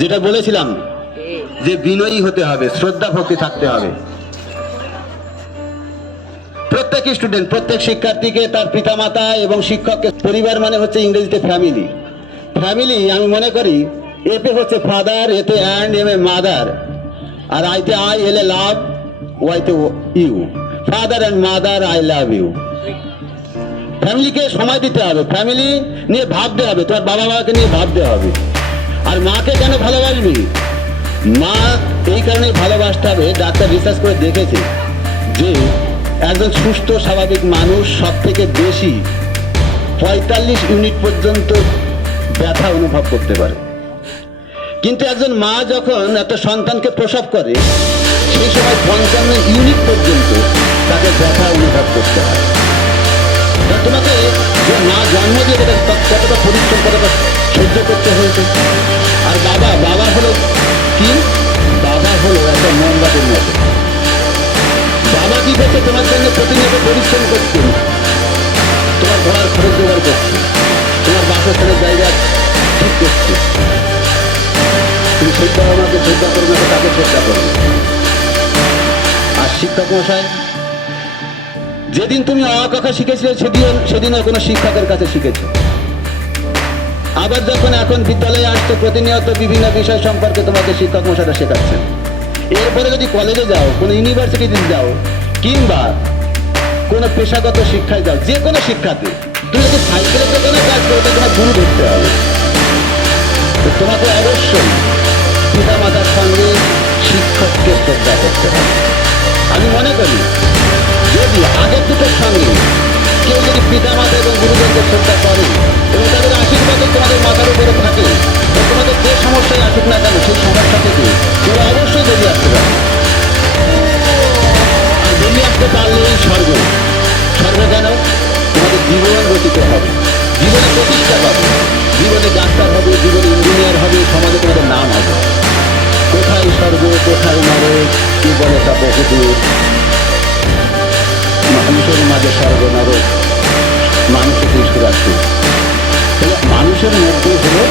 যেটা বলেছিলাম যে বিনয়ী হতে হবে, শ্রদ্ধা, ভক্তি থাকতে হবে। প্রত্যেক স্টুডেন্ট প্রত্যেক শিক্ষার্থীকে তার পিতামাতা এবং শিক্ষককে, পরিবার মানে হচ্ছে ইংরেজিতে ফ্যামিলি ফ্যামিলি আমি মনে করি, এতে হচ্ছে ফাদার এতে অ্যান্ড এম, এ মাদার আর আইতে I, L love ওয়াইতে you father and mother I love you ফ্যামিলিকে সময় দিতে হবে ফ্যামিলি নিয়ে ভাবতে হবে, তোমার বাবা মাকে নিয়ে ভাবতে হবে। আর মাকে কেন ভালোবাসবি? মা এই কারণে ভালোবাসতে হবে, ডাক্তার রিসার্চ করে দেখেছে যে একজন সুস্থ, স্বাভাবিক মানুষ সব থেকে বেশি পঁয়তাল্লিশ ইউনিট পর্যন্ত ব্যথা অনুভব করতে পারে। কিন্তু একজন মা যখন একটা সন্তানকে প্রসব করে, সেই সময় পঞ্চান্ন ইউনিট পর্যন্ত তাকে ব্যথা অনুভব করতে হয়। তোমাকে যে মা জন্ম দিয়ে কতটা পরিশ্রম, কতটা সহ্য করতে হয়েছে? কি তোমার জন্য প্রতিনিয়ত পরিশ্রম করছে। তোমার ঘোড়ার খরচ জোগাড় করছে। তোমার বাসস্থানের জায়গা ঠিক করছে। তুমি সেই বাবা মাকে শ্রদ্ধা করবে না তাকে শ্রদ্ধা করবে আর শিক্ষক মশাই, যেদিন তুমি অ কথা শিখেছিলে, সেদিন, সেদিনও কোনো শিক্ষকের কাছে শিখেছো। আবার যখন এখন বিদ্যালয়ে আসছো, প্রতিনিয়ত বিভিন্ন বিষয় সম্পর্কে তোমাকে শিক্ষক মশাইরা শেখাচ্ছেন। এরপরে যদি কলেজে যাও, কোনো ইউনিভার্সিটিতে যাও কিংবা কোনো পেশাগত শিক্ষায় যাও, যে কোনো শিক্ষাতে। তুমি যদি সাইকেলের দোকানে কাজ করো তো তোমার গুরু ধরতে হবে। তো তোমাকে অবশ্যই পিতা মাতার সঙ্গে শিক্ষককে শ্রদ্ধা করতে হবে। আমি মনে করি, যদি আগের দুটোর সঙ্গে কেউ যদি পিতা মাতা এবং গুরুদেরকে শ্রদ্ধা করে এবং তাদের আশীর্বাদে তোমাদের মাথার উপরে থাকে তোমাদের যে সমস্যায় আসুক না কেন, সেই সমস্যা গতিতে হবে। জীবনে প্রতিষ্ঠা পাবে। জীবনে ডাক্তার হবে, জীবনে ইঞ্জিনিয়ার হবে, সমাজে তোমাদের নাম হবে। কোথায় স্বর্গ, কোথায় নরক, কি বলে তা বহুদূর। মানুষের মাঝে স্বর্গ, নরক, মানুষের ঈশ্বর আছে তাহলে মানুষের মধ্যে হলো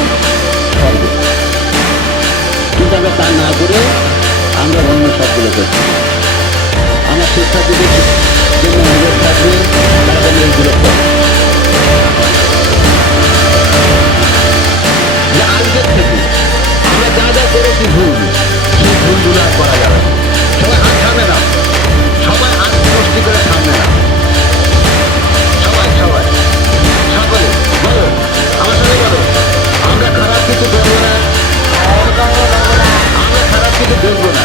স্বর্গ। কিন্তু আমরা তা না করে আমরা অন্য সবগুলো করছি আমার শিক্ষার্থীদের জন্য আর করা যাবে সবাই হাত থামে না। সবাই হাত মুষ্টি করে থামবে না। সবাই সবাই। সকলে, বলো, আমার সাথে বলো, আমরা খারাপ কিছু করব না। আমরা খারাপ কিছু দেখব না।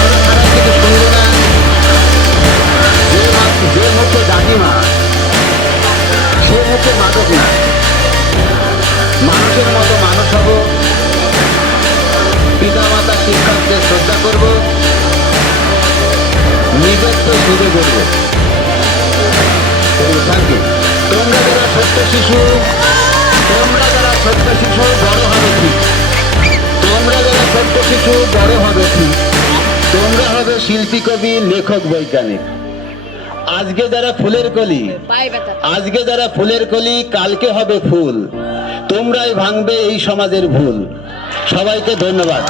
আমরা খারাপ কিছু শুনব না। যে যে হচ্ছে ডাকিমা সে হচ্ছে মাদক না মানুষের মতো শিক্ষককে শ্রদ্ধা করব। নিজস্ব সুখে করব। থ্যাংক ইউ তোমরা যারা ছোট্ট শিশু তোমরা যারা ছোট্ট শিশু বড় হবে ঠিক তোমরা যারা ছোট্ট শিশু বড় হবে ঠিক তোমরা হবে শিল্পী কবি লেখক বৈজ্ঞানিক। আজকে যারা ফুলের কলি আজকে যারা ফুলের কলি কালকে হবে ফুল। তোমরাই ভাঙবে এই সমাজের ভুল। সবাইকে ধন্যবাদ।